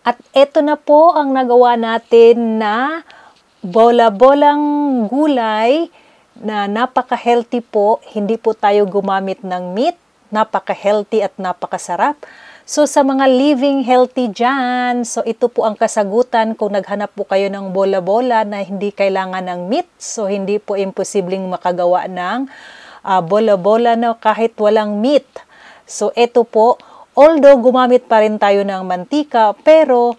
At ito na po ang nagawa natin na bola-bolang gulay na napaka-healthy po. Hindi po tayo gumamit ng meat. Napaka-healthy at napakasarap. So sa mga living healthy dyan, so ito po ang kasagutan kung naghanap po kayo ng bola-bola na hindi kailangan ng meat. So hindi po imposibleng makagawa ng bola-bola na kahit walang meat. So ito po, although gumamit pa rin tayo ng mantika, pero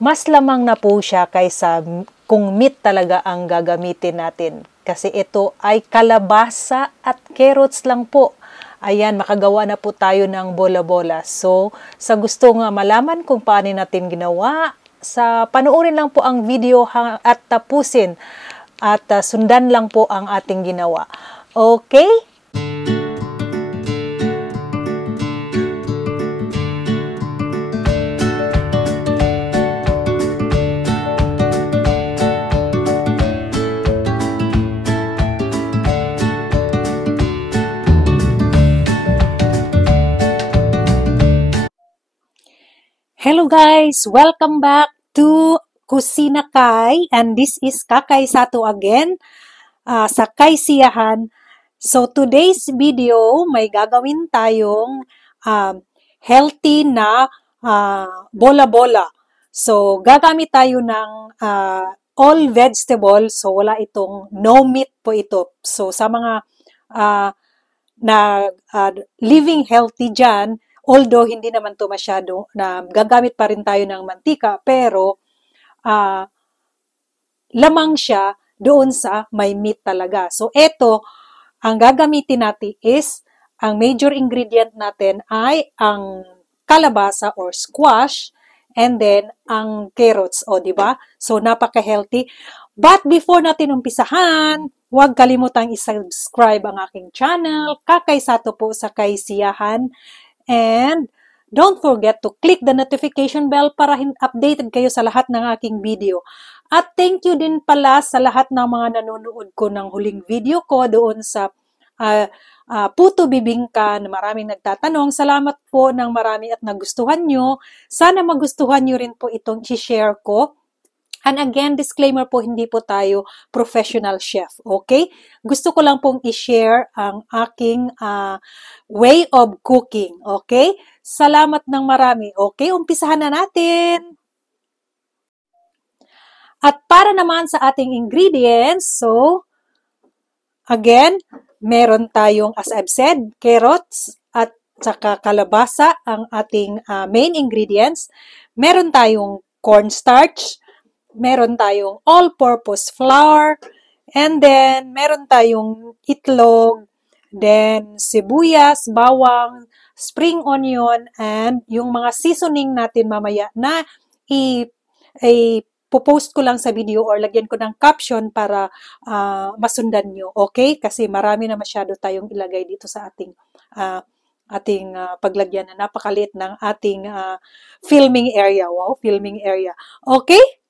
mas lamang na po siya kaysa kung meat talaga ang gagamitin natin. Kasi ito ay kalabasa at carrots lang po. Ayan, makagawa na po tayo ng bola-bola. So, sa gusto nga malaman kung paano natin ginawa, panoorin lang po ang video at tapusin. At sundan lang po ang ating ginawa. Okay? Hello guys! Welcome back to Kusina Kai, and this is Kakay Sato again sa Kay Siyahan. So today's video, may gagawin tayong healthy na bola-bola. So gagamit tayo ng all vegetable, so wala itong no meat po ito. So sa mga living healthy dyan, although hindi naman to masyado, na gagamit pa rin tayo ng mantika, pero lamang siya doon sa may meat talaga. So, ito, ang gagamitin natin is, ang major ingredient natin ay ang kalabasa or squash, and then ang carrots, o di ba? So, napaka-healthy. But before natin umpisahan, huwag kalimutang i-subscribe ang aking channel, Kakay Sato po sa Kay Siyahan. And don't forget to click the notification bell para updated kayo sa lahat ng aking video. At thank you din pala sa lahat ng mga nanonood ko ng huling video ko doon sa Puto Bibingka na maraming nagtatanong. Salamat po ng marami at nagustuhan nyo. Sana magustuhan nyo rin po itong i-share ko. And again, disclaimer po, hindi po tayo professional chef, okay? Gusto ko lang pong i-share ang aking way of cooking, okay? Salamat ng marami, okay? Umpisahan na natin! At para naman sa ating ingredients, so, again, meron tayong, as I've said, carrots at saka kalabasa ang ating main ingredients. Meron tayong cornstarch, meron tayong all-purpose flour, and then meron tayong itlog, then sibuyas, bawang, spring onion, and yung mga seasoning natin mamaya na popost ko lang sa video or lagyan ko ng caption para masundan nyo, okay? Kasi marami na masyado tayong ilagay dito sa ating paglagyan na napakaliit ng ating filming area. Wow, filming area. Okay?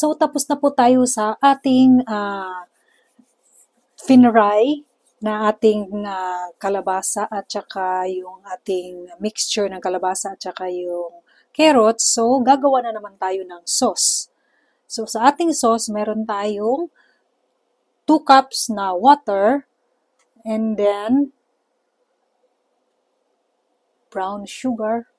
So, tapos na po tayo sa ating finray na ating kalabasa at saka yung ating mixture ng kalabasa at saka yung carrots. So, gagawa na naman tayo ng sauce. So, sa ating sauce, meron tayong 2 cups na water and then brown sugar.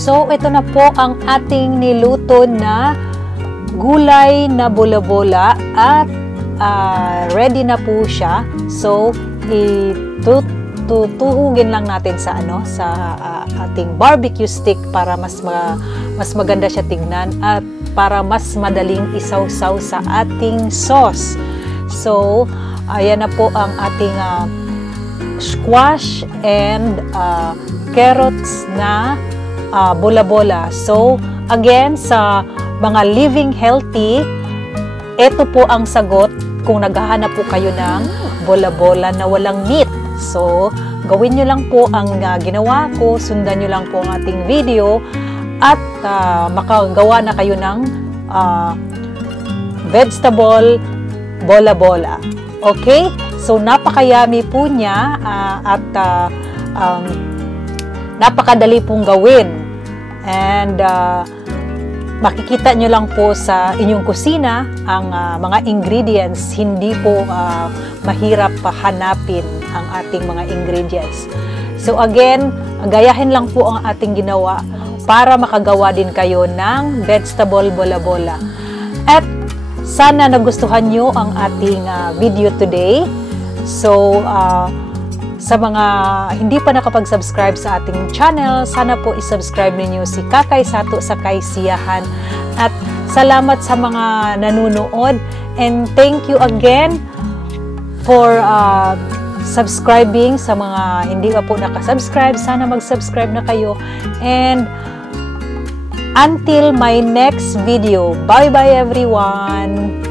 So, ito na po ang ating niluto na gulay na bola-bola at ready na po siya. So, tutuhugin lang natin sa ating barbecue stick para mas maganda siya tingnan at para mas madaling isawsaw sa ating sauce. So, ayan na po ang ating squash and carrots na bola-bola. So, again, sa mga living healthy, ito po ang sagot kung naghahanap po kayo ng bola-bola na walang meat. So, gawin nyo lang po ang ginawa ko, sundan nyo lang po ang ating video at makagawa na kayo ng vegetable bola-bola. Okay? So, napakayami po niya at napakadali pong gawin. And makikita nyo lang po sa inyong kusina ang mga ingredients. Hindi po mahirap hanapin ang ating mga ingredients. So again, gayahin lang po ang ating ginawa para makagawa din kayo ng vegetable bola-bola. At sana nagustuhan nyo ang ating video today. So, sa mga hindi pa nakapag-subscribe sa ating channel, sana po isubscribe ninyo si Kakay Sato sa Kaisiyahan. At salamat sa mga nanonood. And thank you again for subscribing. Sa mga hindi pa po nakasubscribe, sana mag-subscribe na kayo. And until my next video, bye-bye everyone!